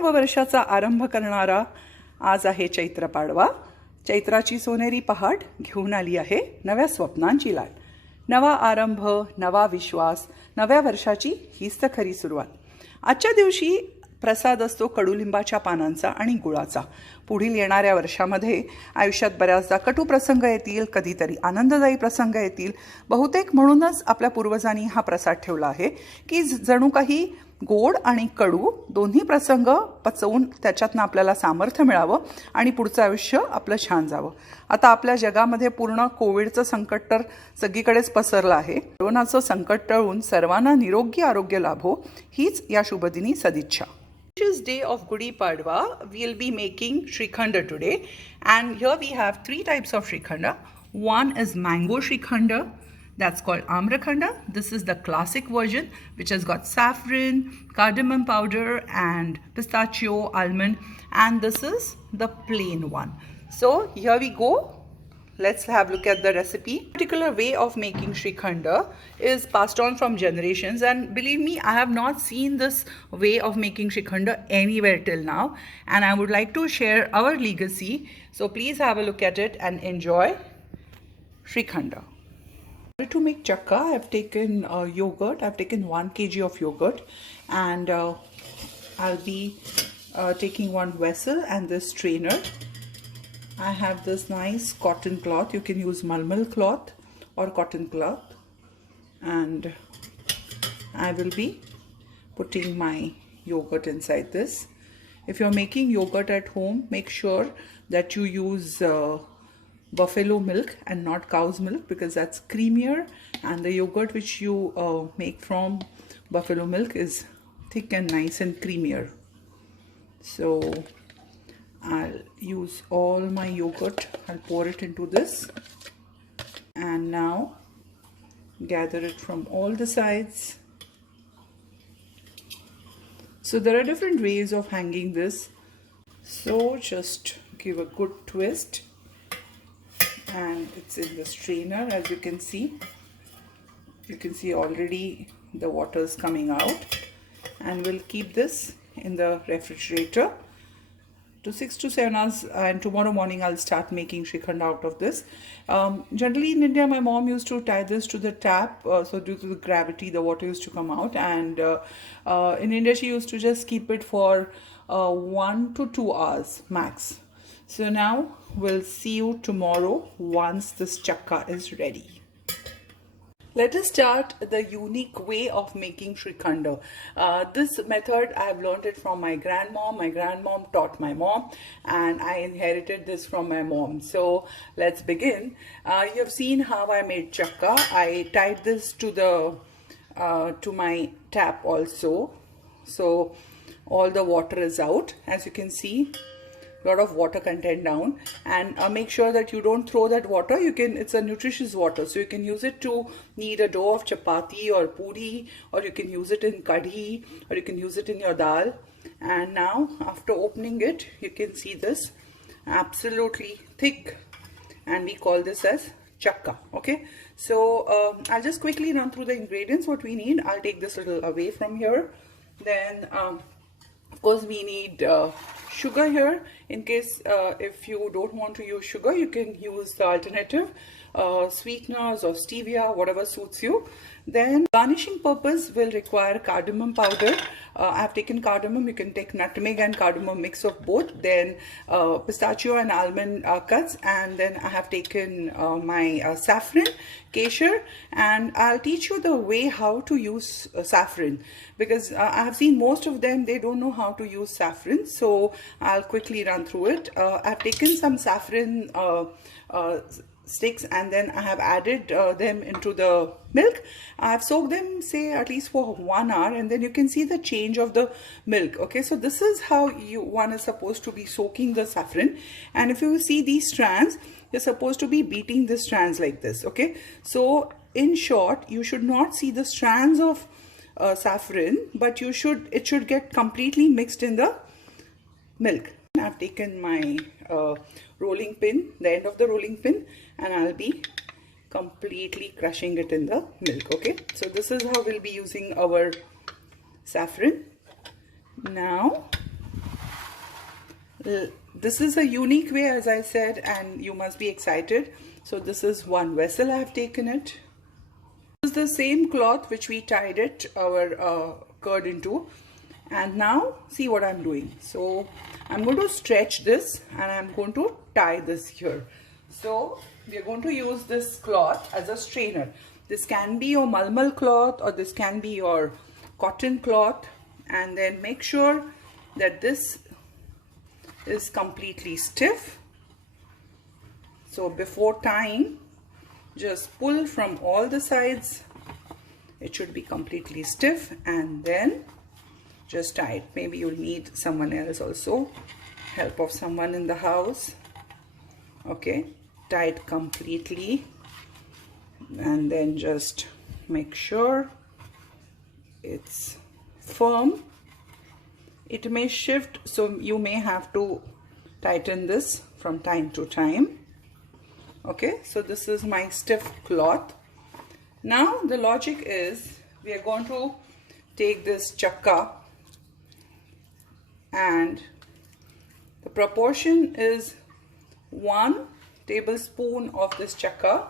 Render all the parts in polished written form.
नववर्षाचा आरंभ करणारा आज आहे चैत्र पाडवा. चैत्राची सोनेरी पहाट घेऊन आली आहे नव्या स्वप्नांची लाट. नवा आरंभ, नवा विश्वास, नव्या वर्षाची हीच तर खरी सुरुवात. आजच्या दिवशी प्रसाद असतो कडुलिंबाच्या पानांचा आणि गुळाचा. पुढील येणाऱ्या वर्षामध्ये आयुष्यात बऱ्याचदा कटू प्रसंग येतील, कधीतरी आनंददायी प्रसंग येतील. बहुतेक म्हणूनच आपल्या पूर्वजांनी हा प्रसाद ठेवला आहे की जणू काही गोड आणि कडू दोन्ही प्रसंग पचवून त्याच्यातनं आपल्याला सामर्थ्य मिळावं आणि पुढचं आयुष्य आपलं छान जावं. आता आपल्या जगामध्ये पूर्ण कोविडचं संकट तर सगळीकडेच पसरलं आहे. कोरोनाचं संकट टळून सर्वांना निरोगी आरोग्य लाभो हीच या शुभदिनी सदिच्छा. Auspicious day of Gudi Padwa, we'll be making Shrikhand today, and here we have three types of Shrikhand. One is mango Shrikhand, that's called Amrakhanda. This is the classic version which has got saffron, cardamom powder and pistachio, almond, and this is the plain one. So here we go. Let's have a look at the recipe. A particular way of making Shrikhand is passed on from generations, and believe me, I have not seen this way of making Shrikhand anywhere till now, and I would like to share our legacy. So please have a look at it and enjoy Shrikhand. To make chakka, I have taken yogurt. I have taken 1 kg of yogurt, and I'll be taking one vessel and this strainer. I have this nice cotton cloth. You can use malmal cloth or cotton cloth, and I will be putting my yogurt inside this. If you're making yogurt at home, make sure that you use buffalo milk and not cow's milk, because that's creamier, and the yogurt which you make from buffalo milk is thick and nice and creamier. So I'll use all my yogurt. I'll pour it into this, and now gather it from all the sides. So there are different ways of hanging this. So just give a good twist, and it's in the strainer. As you can see already the water is coming out, and we'll keep this in the refrigerator to 6 to 7 hours, and tomorrow morning I'll start making Shrikhand out of this. Generally in India, my mom used to tie this to the tap, so due to the gravity the water used to come out, and in India she used to just keep it for 1 to 2 hours max. So now we'll see you tomorrow once this chakka is ready. Let us start the unique way of making Shrikhand. This method I have learned it from my grandmom. My grandmom taught my mom, and I inherited this from my mom. So let's begin. You have seen how I made chakka. I tied this to my tap also, so all the water is out. As you can see, lot of water content down, and make sure that you don't throw that water. It's a nutritious water, so you can use it to knead a dough of chapati or puri, or you can use it in kadhi, or you can use it in your dal. And now after opening it, you can see this absolutely thick, and we call this as chakka. Okay, so I'll just quickly run through the ingredients what we need. I'll take this little away from here. Then of course we need sugar here. In case if you don't want to use sugar, you can use the alternative sweeteners or stevia, whatever suits you. Then garnishing purpose will require cardamom powder. I have taken cardamom. You can take nutmeg and cardamom, mix of both. Then pistachio and almond cuts, and then I have taken my saffron, kesher, and I'll teach you the way how to use saffron, because I have seen most of them, they don't know how to use saffron. So I'll quickly run through it. I've taken some saffron sticks, and then I have added them into the milk. I have soaked them, say, at least for 1 hour, and then you can see the change of the milk. Okay, so this is how one is supposed to be soaking the saffron. And if you see these strands, you're supposed to be beating the strands like this. Okay, so in short, you should not see the strands of saffron, but it should get completely mixed in the milk. I've taken my rolling pin, the end of the rolling pin, and I'll be completely crushing it in the milk. Okay, so this is how we'll be using our saffron. Now This is a unique way, as I said, and you must be excited. So this is one vessel I have taken it. This is the same cloth which we tied it, our curd into. And now see what I'm doing. So I'm going to stretch this and I'm going to tie this here. So we are going to use this cloth as a strainer. This can be your malmal cloth or this can be your cotton cloth, and then make sure that this is completely stiff. So before tying, just pull from all the sides. It should be completely stiff, and then just tie it. Maybe you'll need someone else also, help of someone in the house. Okay, tie it completely, and then just make sure it's firm. It may shift, so you may have to tighten this from time to time. Okay, so this is my stiff cloth. Now the logic is we are going to take this chakka, and the proportion is 1 tablespoon of this chakka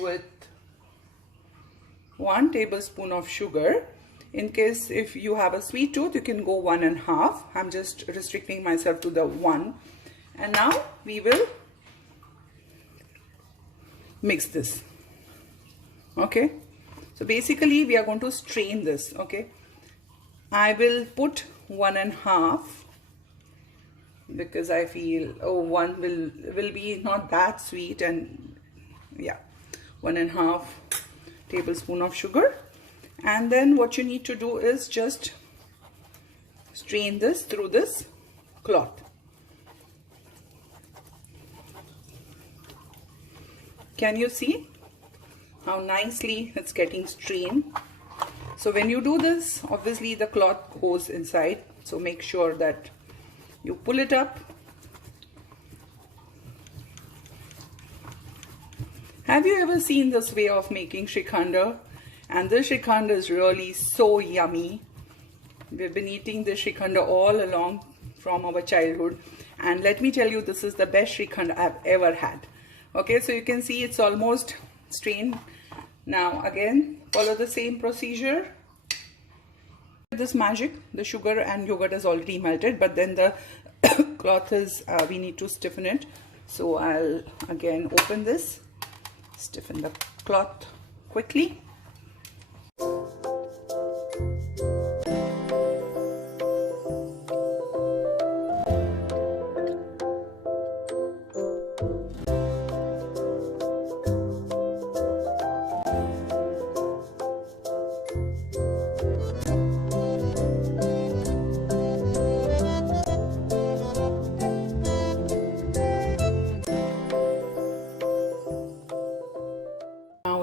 with 1 tablespoon of sugar. In case if you have a sweet tooth, you can go 1.5. I'm just restricting myself to the 1. And now we will mix this. Okay, so basically we are going to strain this. Okay, I will put 1.5 because I feel 1 will be not that sweet, and yeah, 1.5 tablespoon of sugar. And then what you need to do is just strain this through this cloth. Can you see how nicely it's getting strained? So when you do this, obviously the cloth goes inside, so make sure that you pull it up. Have you ever seen this way of making shrikhand? And this shrikhand is really so yummy. We've been eating this shrikhand all along from our childhood, and let me tell you, this is the best shrikhand I've ever had. Okay, so you can see it's almost strained. Now again, follow the same procedure. This magic, the sugar and yogurt is already melted, but then the cloth is, we need to stiffen it. So I'll again open this, stiffen the cloth quickly.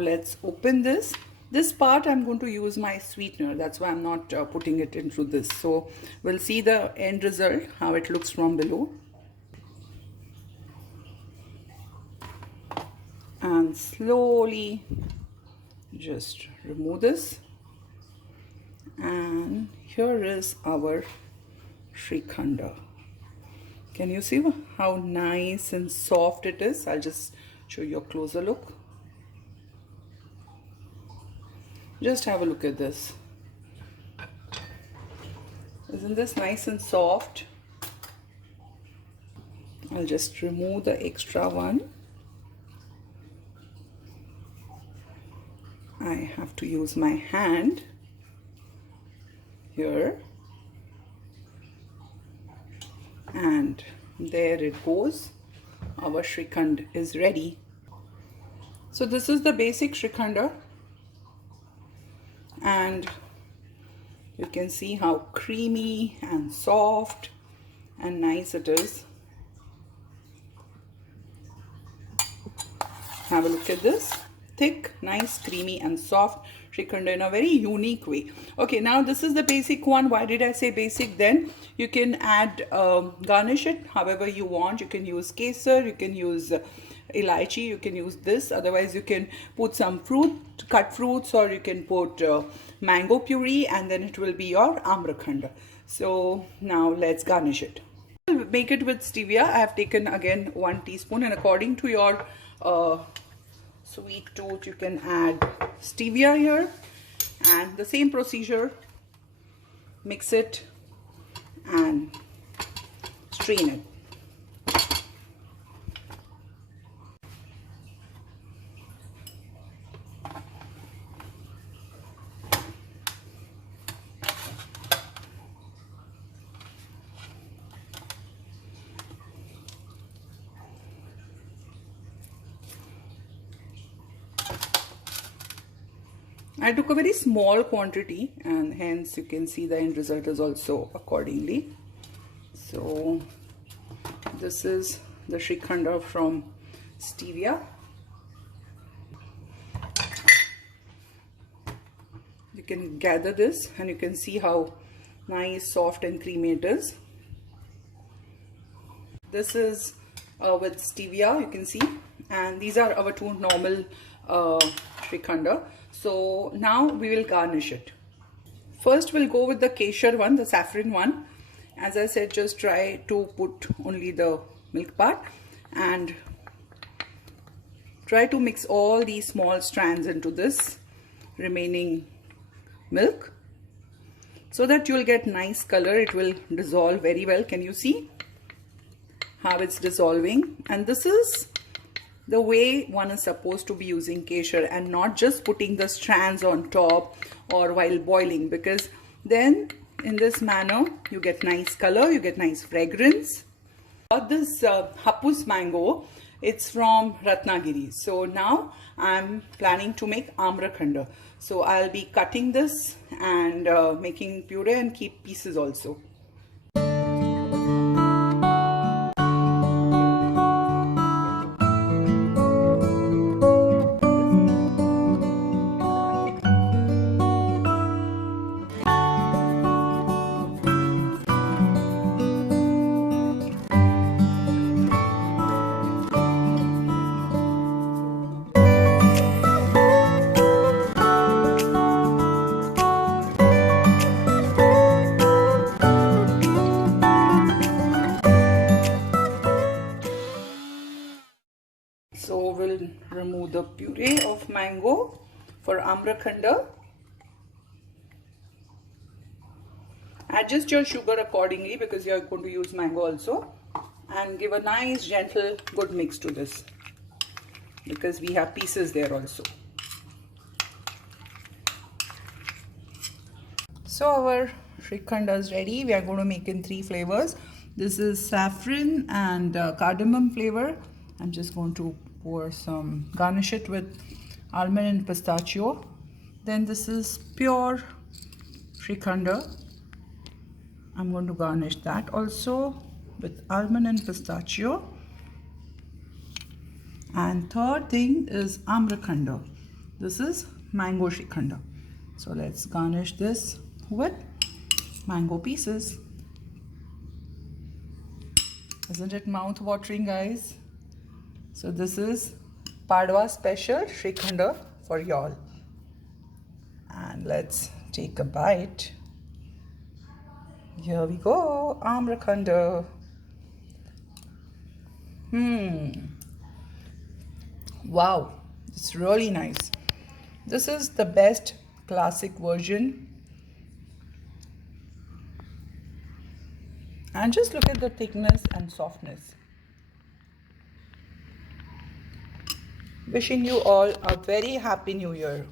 Let's open this. This part I'm going to use my sweetener, that's why I'm not putting it into this. So we'll see the end result, how it looks from below. And slowly just remove this, and here is our shrikhand. Can you see how nice and soft it is? I'll just show you a closer look. Just have a look at this. Isn't this nice and soft? I'll just remove the extra one. I have to use my hand here, and there it goes. Our shrikhand is ready. So this is the basic shrikhand, and you can see how creamy and soft and nice it is. Have a look at this. Thick, nice, creamy and soft shrikhand in a very unique way. Okay, now this is the basic one. Why did I say basic? Then you can add, garnish it however you want. You can use kesar, you can use elaichi, you can use this. Otherwise you can put some fruit, cut fruits, or you can put mango puree, and then it will be your amrakhand. So now let's garnish it. make it with stevia, I have taken again 1 teaspoon, and according to your sweet tooth, you can add stevia here. And the same procedure, mix it and strain it. I took a very small quantity, and hence you can see the end result is also accordingly. So this is the Shrikhand from stevia. You can gather this and you can see how nice, soft and creamy it is. This is with stevia, you can see, and these are our 2 normal Shrikhand. So now we will garnish it. First we'll go with the kesher one, the saffron one. As I said, just try to put only the milk part and try to mix all these small strands into this remaining milk so that you'll get nice color. It will dissolve very well. Can you see how it's dissolving? And this is the way one is supposed to be using kesher, and not just putting the strands on top or while boiling, because then in this manner you get nice color, you get nice fragrance. This hapus mango, it's from Ratnagiri. So now I'm planning to make amrakhand. So I'll be cutting this and making puree and keep pieces also. So we'll remove the puree of mango for amrakhand. Adjust your sugar accordingly because you are going to use mango also, and give a nice gentle good mix to this because we have pieces there also. So our Shrikhand is ready. We are going to make in 3 flavors. This is saffron and cardamom flavor. I'm just going to pour some, garnish it with almond and pistachio. Then this is pure Shrikhand. I'm going to garnish that also with almond and pistachio. And third thing is amrakhand. This is mango Shrikhand. So let's garnish this with mango pieces. Isn't it mouth-watering, guys? So this is Padwa special Shrikhand for y'all. And let's take a bite. Here we go, amrakhand. Wow, it's really nice. This is the best classic version. And just look at the thickness and softness. Wishing you all a very happy new year.